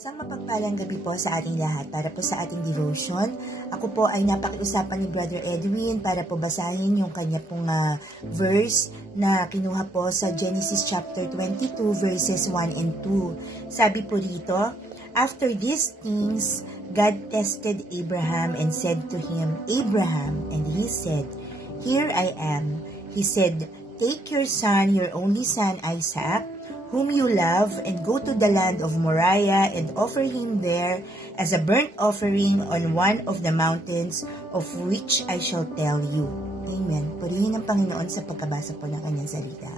Isang mapagpalang gabi po sa ating lahat para po sa ating devotion. Ako po ay napakiusapan ni Brother Edwin para po basahin yung kanya pong verse na kinuha po sa Genesis chapter 22 verses 1 and 2. Sabi po dito, "After these things, God tested Abraham and said to him, 'Abraham,' and he said, 'Here I am.' He said, 'Take your son, your only son Isaac, whom you love, and go to the land of Moriah and offer him there as a burnt offering on one of the mountains of which I shall tell you.'" Amen. Purihin ang Panginoon sa pagkabasa po ng kanyang salita.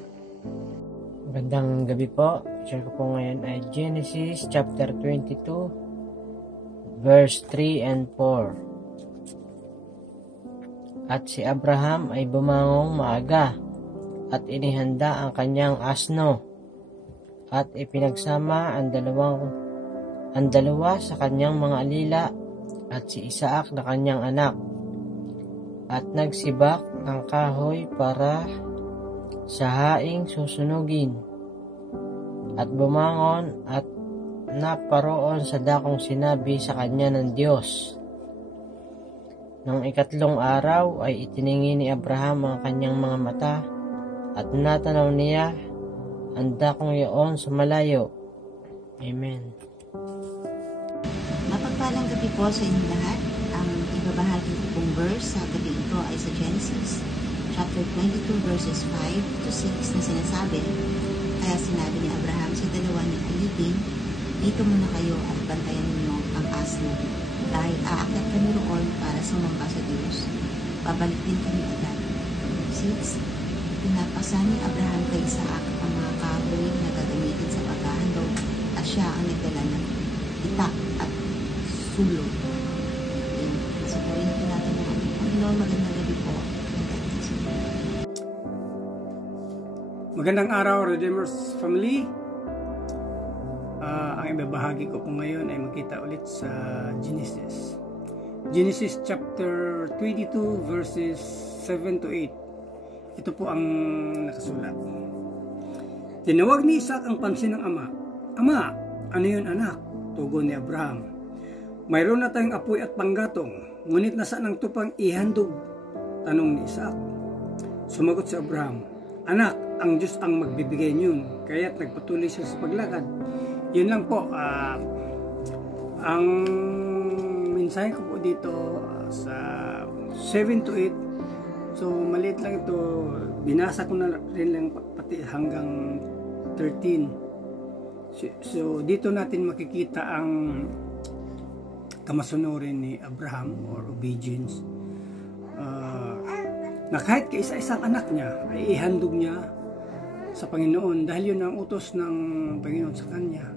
Magandang gabi po. Share ko po ngayon ay Genesis chapter 22 verse 3 and 4. At si Abraham ay bumangong maaga at inihanda ang kanyang asno at ipinagsama ang dalawa sa kanyang mga alila at si Isaac na kanyang anak, at nagsibak ng kahoy para sa haing susunugin, at bumangon at naparoon sa dakong sinabi sa kanya ng Diyos. Nang ikatlong araw ay itiningin ni Abraham ang kanyang mga mata at natanaw niya ang dakong iyon sa malayo. Amen. Mapagpalang gabi po sa inyong lahat. Ang ibabahagi ko pong verse sa gabi ito ay sa Genesis chapter 22 verses 5 to 6 na sinasabi, "Kaya sinabi ni Abraham sa dalawa niyang alipin, dito muna kayo at bantayan ninyo ang asno, dahil aakyat kami roon para sumamba sa Diyos. Babalik din kami agad." 6. Pinapasa ni Abraham kay Isaac ang mga kahoy na gagamitin sa paghahandog, at siya ang nagdala ng itak at sulog. Supurin po natin ang ating Panginoon. Magandang gabi po. Magandang araw, Redeemers Family. Ang ibabahagi ko po ngayon ay makita ulit sa Genesis. Genesis chapter 22 verses 7 to 8. Ito po ang nakasulat. Tinawag ni Isaac ang pansin ng ama. "Ama, ano yun anak?" Tugon ni Abraham. "Mayroon na tayong apoy at panggatong, ngunit nasaan ang tupang ihandog?" Tanong ni Isaac. Sumagot si Abraham, "Anak, ang Diyos ang magbibigay niyon." Kaya't nagpatuloy siya sa paglakad. Yun lang po. Ang mensahe ko po dito sa 7 to 8. So maliit lang ito. Binasa ko na rin lang pati hanggang 13. So dito natin makikita ang kamasunurin ni Abraham or obedience. Na kahit kaisa-isang anak niya ay ihandog niya sa Panginoon dahil yun ang utos ng Panginoon sa kanya.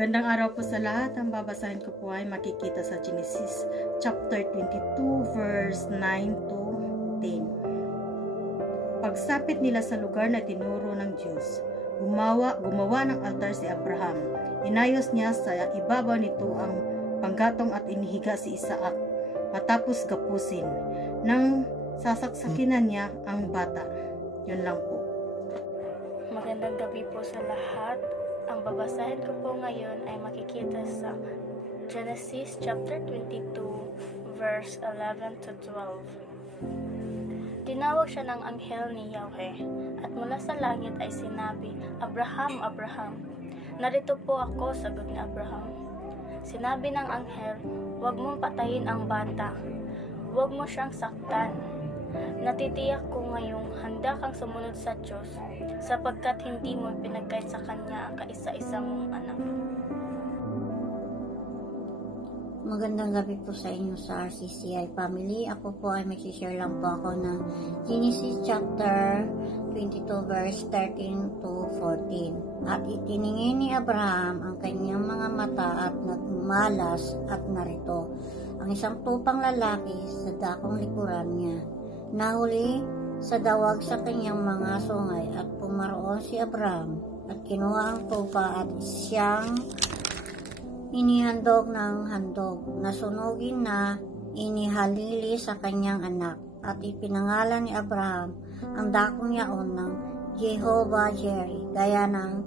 Magandang araw po sa lahat. Ang babasahin ko po ay makikita sa Genesis chapter 22 verse 9 to 10. Pagsapit nila sa lugar na tinuro ng Diyos, gumawa ng altar si Abraham. Inayos niya sa ibabaw nito ang panggatong at inihiga si Isaac. Matapos gapusin, nang sasaksakinan niya ang bata. Yun lang po. Magandang gabi po sa lahat. Ang babasahin ko po ngayon ay makikita sa Genesis chapter 22 verse 11 to 12. Tinawag siya ng anghel ni Yahweh at mula sa langit ay sinabi, "Abraham, Abraham." "Narito po ako," sagot ni Abraham. Sinabi ng anghel, "Huwag mong patayin ang bata. Huwag mo siyang saktan. Natitiyak ko ngayong handa kang sumunod sa Diyos, sapagkat hindi mo pinagkait sa Kanya ang kaisa-isa mong anak." Magandang gabi po sa inyo sa RCCI family. Ako po ay mag-share lang po ako ng Genesis chapter 22 verse 13 to 14. At itiningin ni Abraham ang kanyang mga mata at nagmalas at narito ang isang tupang lalaki sa dakong likuran niya. Nahuli sa dawag sa kanyang mga sungay at pumaroon si Abraham at kinuha ang tupa at siyang inihandog ng handog. Nasunugin na inihalili sa kanyang anak at ipinangalan ni Abraham ang dakong yaon ng Jehovah Jireh, gaya ng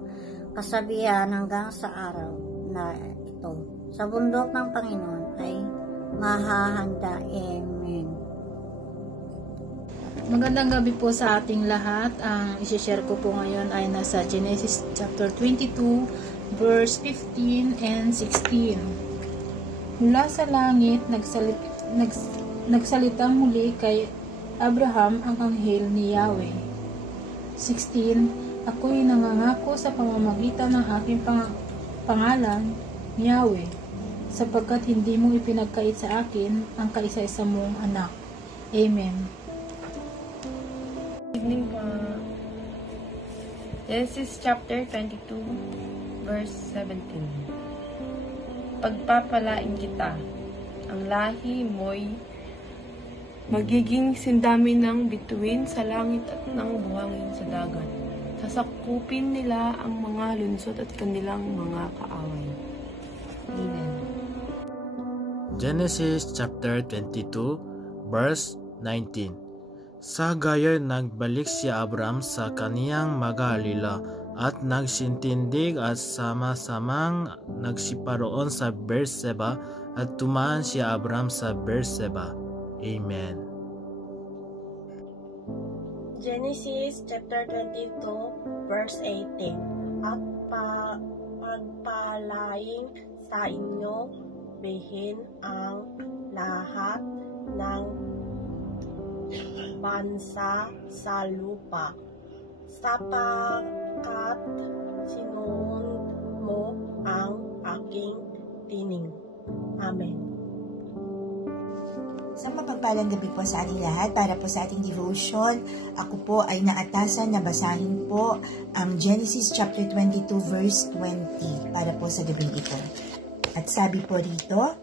kasabihan hanggang sa araw na ito. Sa bundok ng Panginoon ay mahahanda. Amen. Magandang gabi po sa ating lahat. Ang isi-share ko po ngayon ay nasa Genesis chapter 22 verse 15 and 16. Mula sa langit nagsalita muli kay Abraham ang anghel ni Yahweh. 16. Ako'y nangangako sa pamamagitan ng aking pangalan, Yahweh, sapagkat hindi mo ipinagkait sa akin ang kaisa-isa mong anak. Amen. Evening po. Genesis chapter 22 verse 17. Pagpapalain kita, ang lahi mo'y magiging sindami ng bituin sa langit at ng buhangin sa dagat. Sasakupin nila ang mga lunsod at kanilang mga kaaway. Amen. Genesis chapter 22 verse 19. Sa gayon nagbalik si Abraham sa kaniyang mag-aalila at nagsintindig at sama-samang nagsiparoon sa Beerseba at tumaan si Abraham sa Beerseba. Amen. Genesis chapter 22 verse 18. At pagpalain sa inyo bihin ang lahat ng bansa sa lupa, sapagkat sinunod mo ang aking tining. Amen. Sa mapagpalang gabi po sa ating lahat, para po sa ating devotion, ako po ay naatasan na basahin po ang Genesis chapter 22 verse 20 para po sa gabi ito. At sabi po rito,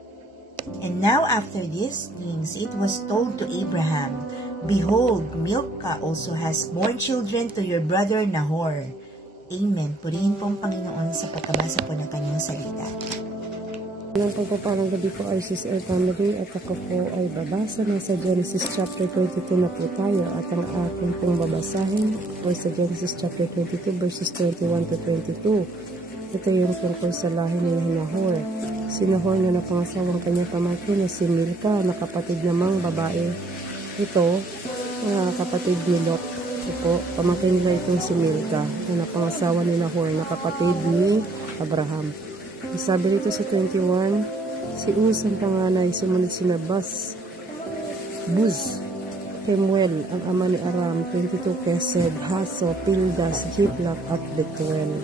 "And now after these things it was told to Abraham, Behold, Milcah also has borne children to your brother Nahor." Amen. Purihin po ang Panginoon sa pagkabasa po ng kanyang salita. Ng pagpapalang gabi po RCCI family, at ako po ay babasa na sa Genesis chapter 22 na po tayo, at ang ating pong babasahin ay sa Genesis chapter 22 verses 21 to 22. Ito yung tungkol sa lahi ni Nahor. Si Nahor na napangasawang kanyang pamangkin na si Milcah na kapatid namang babae. Ito, kapatid ni Lot. Ito, pamangkin nila itong si Milcah na napangasawa ni Nahor na kapatid ni Abraham. Sabi rito sa 21, si Uz ang panganay, sumunod si Buz, Kemuel ang ama ni Aram, 22 Kesed, Haso, Pildas, Jiplak at Betuel.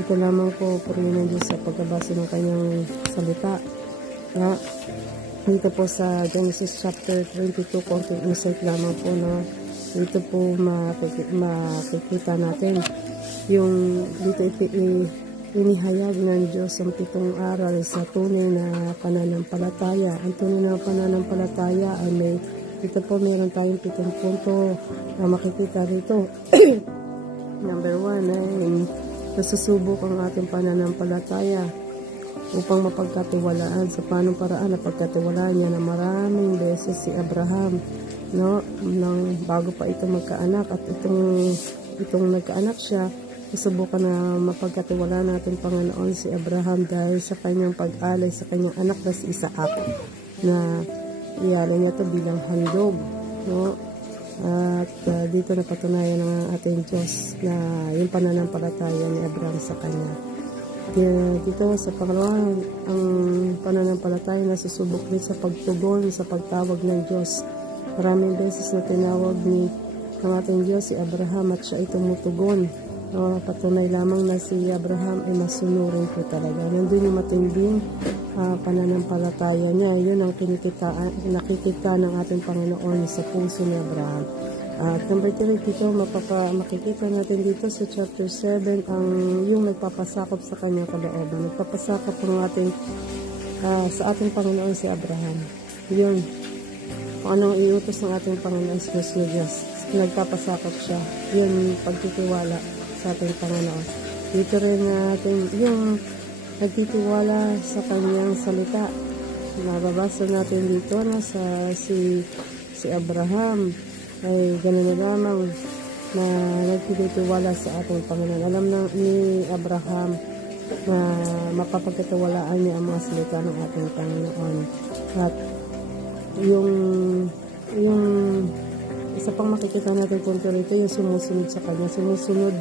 Ito lamang po purihin ng Diyos sa pagkabasa ng kanyang salita. Na dito po sa Genesis chapter 22, konting insight lamang po na dito po makikita natin yung dito inihayag ng Diyos ang 7 aral sa tunay na pananampalataya. Ang tunay na pananampalataya ay ito po meron tayong 7 punto na makikita rito. Number 1 ay nasusubok ang ating pananampalataya upang mapagkatiwalaan. Sa paanong paraan na pagkatiwalaan niya na maraming beses si Abraham, no, nang bago pa ito magkaanak, at itong nagkaanak siya, susubukan na mapagkatiwalaan natin Panginoon si Abraham dahil sa kanyang pag-alay sa kanyang anak na si Isaac, na iyala niya ito bilang handog, no? At dito napatunayan ng ating Diyos na yung pananampalataya ni Abraham sa kanya. Dito sa pangalawa, ang pananampalataya na susubok din sa pagtugon sa pagtawag ng Diyos. Maraming beses na tinawag ng ating Diyos si Abraham at siya ay tumutugon. Patunay lamang na si Abraham ay masunurin po talaga. Nandun yung matinding pananampalataya niya. Yun ang nakikita ng ating Panginoon sa puso ni Abraham. At number 3 dito, makikita natin dito sa chapter 7 yung nagpapasakop sa kanyang kalooban. Nagpapasakop sa ating Panginoon si Abraham. Yun, kung anong iutos ng ating Panginoon sa Diyos. Nagpapasakop siya. Yun, pagtitiwala sa ating Panginoon. Dito rin natin yung nagtitiwala sa kanyang salita. Nababasa natin dito na si Abraham ay gano'n na lamang na nagtitiwala sa ating Panginoon. Alam ni Abraham na mapapagkatiwalaan niya ang mga salita ng ating Panginoon. At yung isa pang makikita natin punto rito, yung sumusunod sa kanya. Sumusunod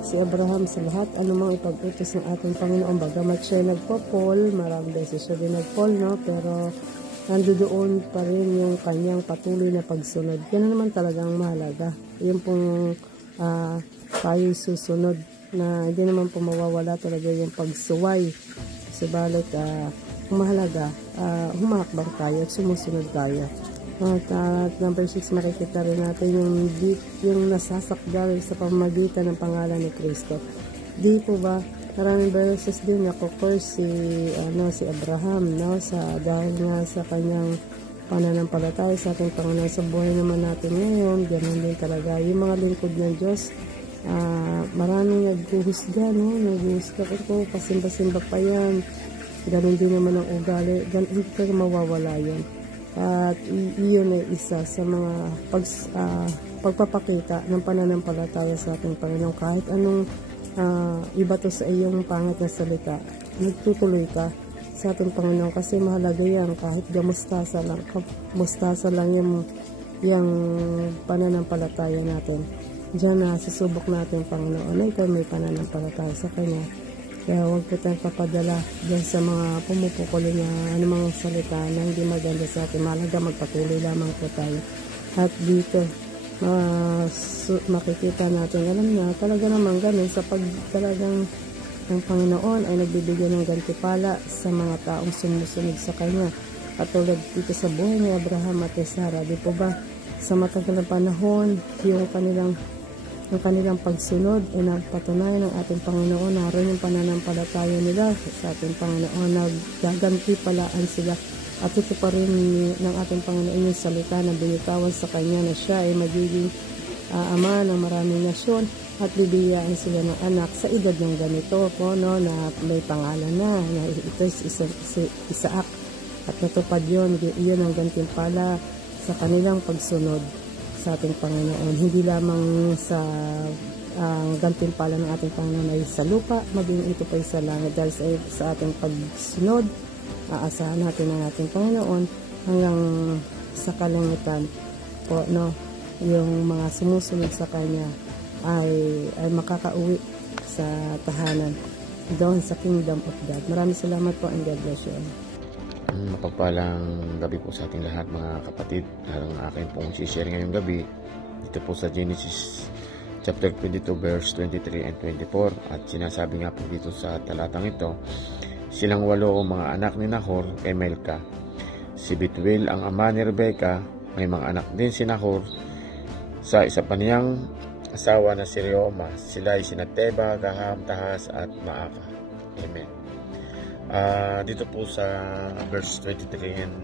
si Abraham sa lahat anumang ipag-utos ng ating Panginoon. Bagamat siya nagpo-fall, maraming beses siya din nag-fall, no? Pero nandoon pa rin yung kanyang patuloy na pagsunod. Yan naman talagang mahalaga. Yung pong tayo susunod na hindi naman po mawawala talaga yung pagsuway. Subalit mahalaga, humakbang tayo at sumusunod tayo. At number 6, makikita rin natin yung nasasakdal sa pamamagitan ng pangalan ni Kristo. Di po ba maraming beses din si Abraham, no, dahil nga sa kanyang pananampalataya sa ating Panginoon. Sa buhay naman natin ngayon, ganoon din talaga yung mga lingkod ng Diyos. Maraming naghuhusga, no, naghuhusga ko, pasimba-simba pa yan. Ganoon din naman ang ugali, hindi ka mawawala yan. At iyon ay isa sa mga pagpapakita ng pananampalataya sa ating Panginoon. Kahit anong iba to sa iyong pangit na salita, nagtutuloy ka sa ating Panginoon kasi mahalaga yan. Kahit gamustasa lang yung pananampalataya natin. Diyan na susubok natin Panginoon ay may pananampalataya sa Kanya. Kaya huwag po tayong papadala dyan sa mga pumupukol na anumang salita na hindi maganda sa atin. Mahalaga magpatuloy lamang po tayo. At dito, makikita natin, alam na, talaga naman ganun sa talagang ng Panginoon ay nagbibigay ng gantimpala sa mga taong sumusunod sa Kanya. Katulad dito sa buhay ni Abraham at Sarah, di po ba? Sa matagal na panahon, yung kanilang pagsunod ay nagpatunayan ng ating Panginoon. Naroon yung pananampalataya nila sa ating Panginoon. Naggagantimpalaan sila. At ito pa rin ng ating Panginoon yung salita na binitawan sa Kanya na siya ay magiging ama ng maraming nasyon at bibigyan sila ng anak sa edad ng ganito po, no, na may pangalan na ito si Isaac. At natupad yun ang gantimpala sa kanilang pagsunod sa ating Panginoon. Hindi lamang sa gantimpala ng ating Panginoon ay sa lupa, maging ito pa sa langit. Dahil sa ating pagsunod, aasahan natin ang ating Panginoon hanggang sa kalangitan po, no, yung mga sumusunod sa Kanya ay makakauwi sa tahanan doon sa Kingdom of God. Maraming salamat po and God bless you. Mapagpalang gabi po sa ating lahat mga kapatid. Ang akin pong share ngayong gabi dito po sa Genesis chapter 22 verse 23 and 24. At sinasabi nga po dito sa talatang ito, silang 8 mga anak ni Nahor kay Milca. Si Bethuel ang ama ni Rebecca, may mga anak din si Nahor. Sa isa pa niyang asawa na si Reoma. Sila ay sina Teba, Gaham, Tahas at Maaka. Amen. Dito po sa verse 23 and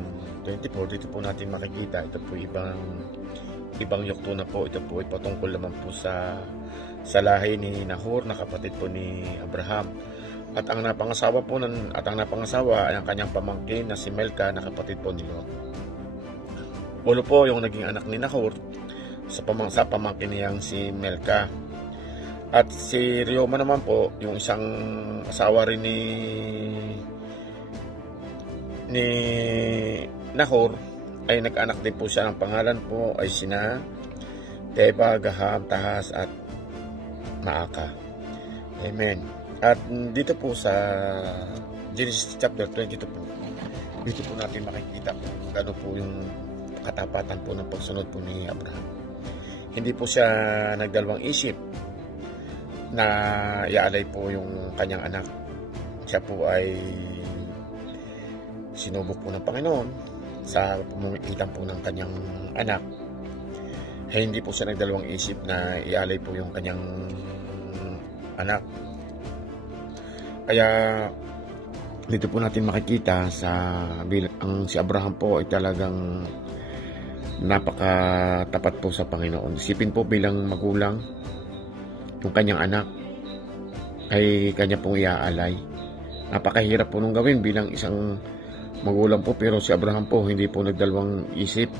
24, dito po natin makikita, ito po ibang yukto na po. Ito po ay patungkol naman po sa lahi ni Nahor na kapatid po ni Abraham. At ang napangasawa ay ang kanyang pamangkin na si Milcah na kapatid po ni Lot. 8 po yung naging anak ni Nahor sa pamangkin niyang si Milcah. At si Reoma naman po, yung isang asawa rin ni Nahor, ay nag-anak din po siya. Ang pangalan po ay sina Teba, Gaham, Tahas at Maaka. Amen. At dito po sa Genesis chapter 22 po, dito po natin makikita po gano po yung katapatan po ng pagsunod po ni Abraham. Hindi po siya nagdalawang isip na iaalay po yung kanyang anak. Siya po ay sinubok po ng Panginoon sa pamamagitan po ng kanyang anak. Hindi po siya nagdalawang isip na ialay po yung kanyang anak. Kaya dito po natin makikita ang si Abraham po ay talagang napakatapat po sa Panginoon. Isipin po bilang magulang, yung kanyang anak ay kanya pong iaalay. Napakahirap po nung gawin bilang isang magulang po, pero si Abraham po hindi po nagdalawang isip.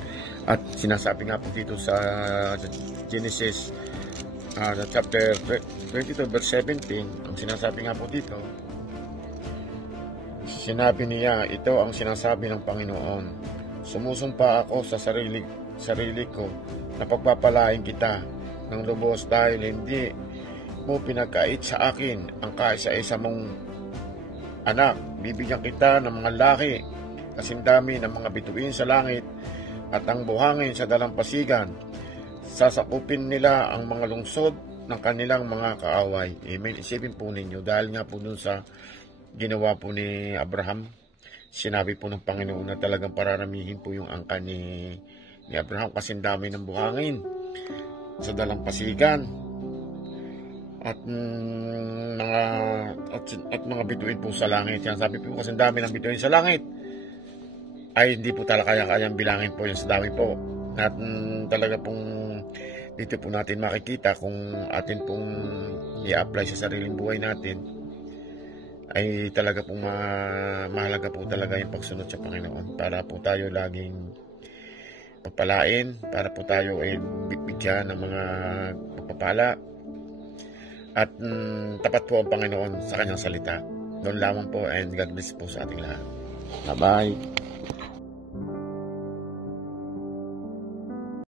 At sinasabi nga po dito sa Genesis chapter 22 verse 17, ang sinasabi nga po dito, sinabi niya, ito ang sinasabi ng Panginoon, sumusumpa ako sa sarili ko na pagpapalain kita ng lubos dahil hindi mo pinagkait sa akin ang kaisa-isa mong anak. Bibigyan kita ng mga laki kasindami ng mga bituin sa langit at ang buhangin sa dalampasigan. Sasakupin nila ang mga lungsod ng kanilang mga kaaway. Amen. Isipin po ninyo, dahil nga po dun sa ginawa po ni Abraham, sinabi po ng Panginoon na talagang pararamihin po yung angkan ni Abraham kasi dami ng buhangin sa dalampasigan at mga bituin po sa langit. Yan sabi po kasi dami ng bituin sa langit ay hindi po talaga kayang bilangin po yung sa dami po. At talaga pong dito po natin makikita kung atin pong i-apply sa sariling buhay natin, ay talaga pong mahalaga po talaga yung pagsunod sa Panginoon para po tayo laging pagpalain, para po tayo ay bibigyan ng mga pagpapala at tapat po ang Panginoon sa kanyang salita. Doon lamang po, and God bless po sa ating lahat. Bye-bye.